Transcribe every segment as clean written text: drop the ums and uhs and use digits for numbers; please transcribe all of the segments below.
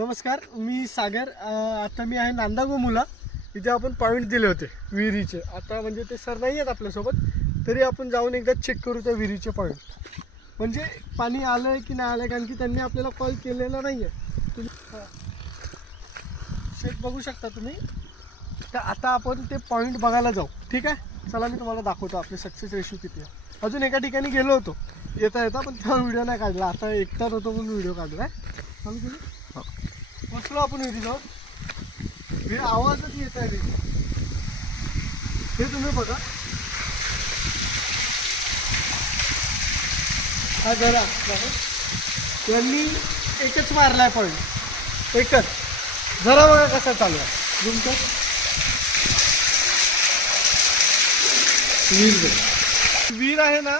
नमस्कार, मी सागर. आता मी आहे नांदागोमुला. इथे आपण पॉईंट दिले होते विहिरीचे. आता म्हणजे ते सर नाही आहेत आपल्यासोबत, तरी आपण जाऊन एकदा चेक करू त्या विहिरीचे पॉईंट. म्हणजे पाणी आलं आहे की नाही आलं आहे, कारण की त्यांनी आपल्याला कॉल केलेला नाही आहे. तुम्ही शेत बघू शकता तुम्ही. तर आता आपण ते पॉईंट बघायला जाऊ. ठीक आहे, चला मी तुम्हाला दाखवतो आपले सक्सेस रेशो किती आहे. अजून एका ठिकाणी गेलो होतो येता येता, पण तेव्हा व्हिडिओ नाही काढला. आता एकटाच होतो म्हणून व्हिडिओ काढला आहे. चालू केली. बसलो आपण विहिरीजवळ. हे आवाजच येत आहे विहिरी. हे तुम्ही बघा, हा जरा यांनी एकच मारलाय पॉईंट, एकच. जरा बघा कसा चालू आहे तुमचं विहीर आहे ना,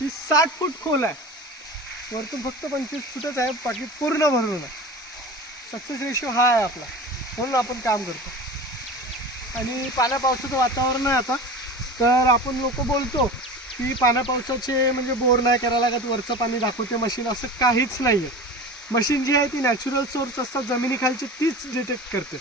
ती 60 फूट खोल आहे. वरतून फक्त 25 फूटच आहे, बाकी पूर्ण भरून आहे. सक्सेस रेशो हा आहे आपला, म्हणून आपण काम करतो. आणि पाण्या पावसाचं वातावरण आहे आता, तर आपण लोक बोलतो की पाण्या पावसाचे म्हणजे बोर नाही करायला लागत, वरचं पाणी दाखवते मशीन. असं काहीच नाही आहे. मशीन जी आहे ती नॅचरल सोर्स असतात जमिनीखालची, तीच डिटेक्ट करते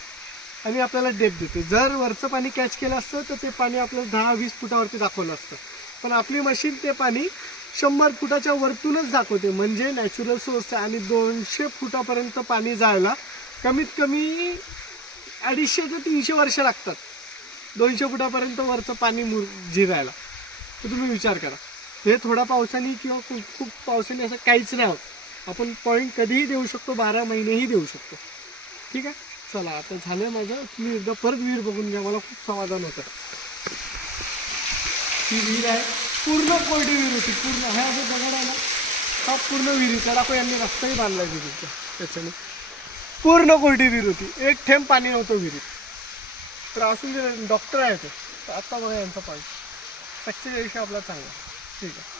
आणि आपल्याला डेप देते. जर वरचं पाणी कॅच केलं असतं तर ते पाणी आपल्याला 10-20 फुटावरती दाखवलं असतं, पण आपली मशीन ते पाणी 100 फुटाच्या वरतूनच दाखवते. म्हणजे नॅचरल सोर्स आहे. आणि 200 फुटापर्यंत पाणी जायला कमीत कमी 250 ते 300 वर्ष लागतात. 200 फुटापर्यंत वरचं पाणी जिरायला. तर तुम्ही विचार करा, हे थोडा पावसाने किंवा खूप पावसाने असं काहीच नाही होत. आपण पॉईंट कधीही देऊ शकतो, 12 महिनेही देऊ शकतो. ठीक आहे, चला आता झालं माझं. तुम्ही एकदा परत विहीर बघून घ्या, मला खूप समाधान होतं. ही विहीर आहे, पूर्ण कोरडी विहीर होती. पूर्ण ह्या जो दगड आहे ना, हा पूर्ण विहिरीचा. दाखव, यांनी रस्ताही बांधला विहिरीचा त्याच्याने. पूर्ण कोरडी विहीर होती, एक थेंब पाणी नव्हतं विहिरीत. तर असून जे डॉक्टर आहे ते, तर आत्ता बघा यांचा पॉईंट. सक्सेस रेशो आपला चांगला. ठीक आहे.